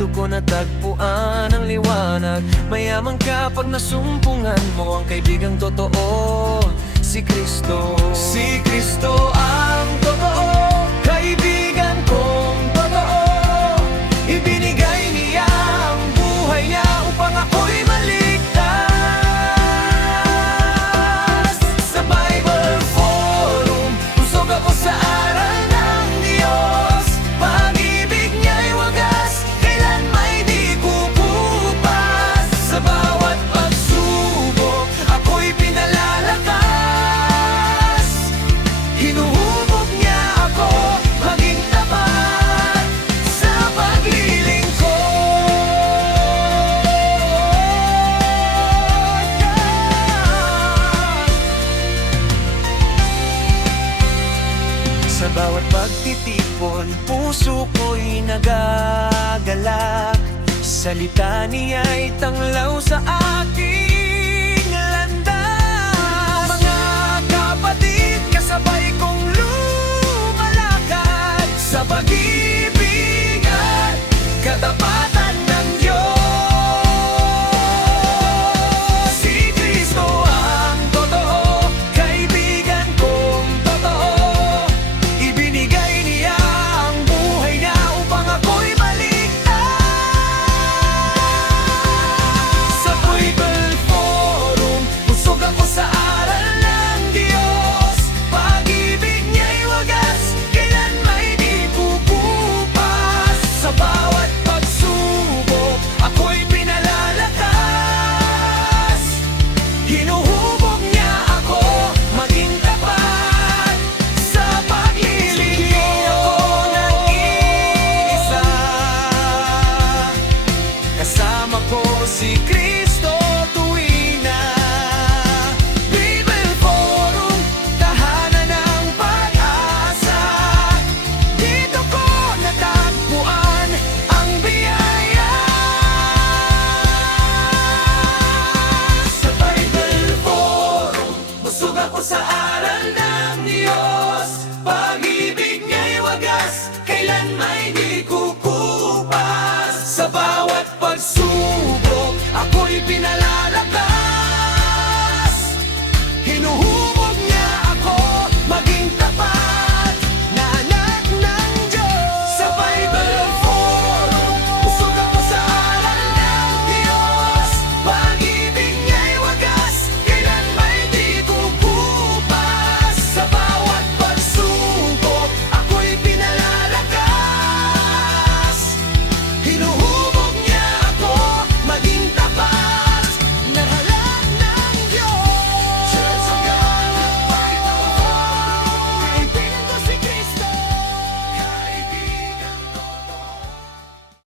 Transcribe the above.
dito ko natagpuan ang liwanag. Mayaman ka pag nasumpungan mo ang kaibigang totoo, si Kristo. Si Kristo ang totoo, kaibigan kong totoo. Ibinigay niya ang buhay niya upang ako'y maligtas. Sa Bible Forum, busog ako sa aral ng Diyos. Pag-ibig niya'y wagas, kailan may di kukupas. Sa bawat pagsubok, ako'y pinalalakas. Hinuhubog niya ako maging tapat sa paglilingkod. Sa bawat pagtitipon, puso ko'y nagagalak. Salita niya'y tanglaw sa aking landas. Mga kapatid, kasabay kong lumalakad sa pag-ibig at katapatan ng Diyos. Si Kristo ang totoo, kaibigan kong totoo. Ibinigay niya ang buhay niya upang ako'y maligtas. Sa Bible Forum, busog ako sa aral ng Diyos. Pag-ibig niya'y wagas, kailan may di kukupas. Sa bawat pagsubok, ako'y pinalalakas. Hinuhubog niya ako maging tapat sa paglilingkod. Ako nag-iisa, kasama ko si Kristo tuwing na. Bible Forum, tahanan ng pag-asa. Dito ko natagpuan ang biyaya. Sa Bible Forum, busog ako sa aral ng Diyos. Pag-ibig niya'y wagas, kailan may di kukupas. Sa bawat pagsubok, ako'y pinalalakas.